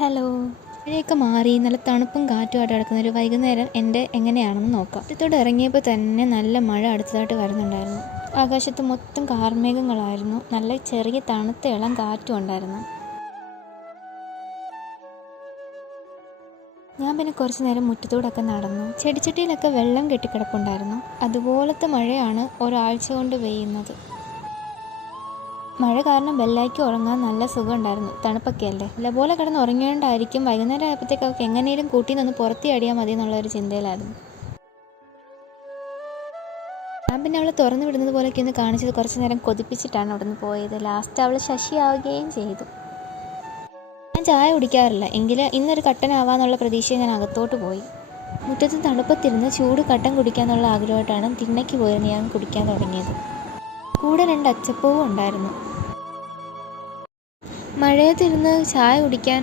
Hello. മഴയൊക്കെ മാറി നല്ല തണുപ്പും കാറ്റുമായിട്ട് കിടക്കുന്ന ഒരു വൈകുന്നേരം എൻ്റെ എങ്ങനെയാണെന്ന് നോക്കാം. മുറ്റത്തോട്ട് ഇറങ്ങിയപ്പോൾ തന്നെ നല്ല മഴ അടുത്തതായിട്ട് വരുന്നുണ്ടായിരുന്നു. ആകാശത്ത് മൊത്തം കാർമേഘങ്ങളായിരുന്നു. നല്ല ചെറിയ തണുത്ത ഇളം കാറ്റും ഉണ്ടായിരുന്നു. ഞാൻ പിന്നെ കുറച്ച് നേരം മുറ്റത്തൂടൊക്കെ നടന്നു. ചെടിച്ചട്ടിയിലൊക്കെ വെള്ളം കെട്ടിക്കിടപ്പുണ്ടായിരുന്നു. അതുപോലത്തെ മഴയാണ് ഒരാഴ്ച കൊണ്ട് പെയ്യുന്നത്. മഴ കാരണം ബെല്ലായ്ക്ക് ഉറങ്ങാൻ നല്ല സുഖമുണ്ടായിരുന്നു. തണുപ്പൊക്കെ അല്ലേ. നല്ലപോലെ കിടന്ന് ഉറങ്ങിയോണ്ടായിരിക്കും വൈകുന്നേരം ആയപ്പോഴത്തേക്ക് അവൾക്ക് എങ്ങനെയും കൂട്ടിന്നൊന്ന് പുറത്തി അടിയാൽ മതി എന്നുള്ളൊരു ചിന്തയിലായിരുന്നു. ഞാൻ പിന്നെ അവളെ തുറന്നു വിടുന്നത് പോലെയൊക്കെ ഒന്ന് കാണിച്ചത് കുറച്ച് നേരം കൊതിപ്പിച്ചിട്ടാണ് അവിടെ നിന്ന് പോയത്. ലാസ്റ്റ് അവൾ ശശിയാവുകയും ചെയ്തു. ഞാൻ ചായ കുടിക്കാറില്ല, എങ്കിലും ഇന്നൊരു കട്ടനാവാന്നുള്ള പ്രതീക്ഷയിൽ ഞാൻ അകത്തോട്ട് പോയി. മുറ്റത്ത് തണുപ്പത്തിരുന്ന് ചൂട് കട്ടൻ കുടിക്കാനുള്ള ആഗ്രഹമായിട്ടാണ് തിണ്ണയ്ക്ക് പോയിരുന്ന് ഞാൻ കുടിക്കാൻ തുടങ്ങിയത്. കൂടെ 2 അച്ചപ്പവും ഉണ്ടായിരുന്നു. മഴയത്തിരുന്ന് ചായ കുടിക്കാൻ